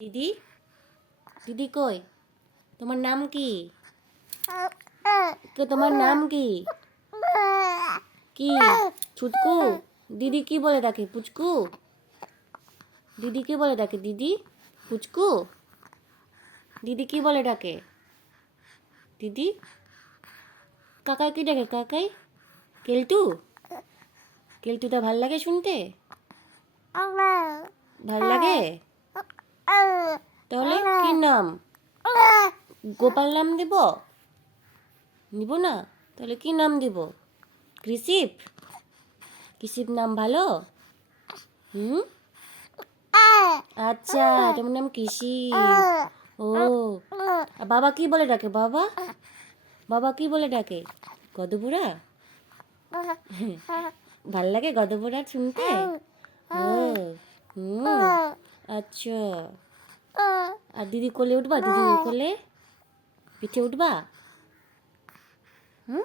দিদি, দিদি কই? তোমার নাম কি? তোমার নাম কি? কি? ছুটকু? দিদি কি বলে ডাকে? পুচকু? দিদি কি বলে ডাকে? দিদি? পুচকু? দিদি কি বলে ডাকে? দিদি? কাকাই কি ডাকে? কাকাই? কেলটু? কেলটুটা ভাল লাগে শুনতে? ভাল লাগে? তাহলে কি নাম? গোপাল নাম দিব? নিব না? তাহলে কি নাম দিব? কৃষিপ? কৃষিপ নাম ভালো? হুম? আচ্ছা, তোমার নাম কৃষিপ। ও, আর বাবা কি বলে ডাকে? বাবা? বাবা কি বলে ডাকে? গদবুড়া? ভাল লাগে গদবুড়া শুনতে? ও, হুম, আচ্ছা। আর দিদি কোলে উঠবা? দিদি কোলে পিঠে উঠবা? হুম?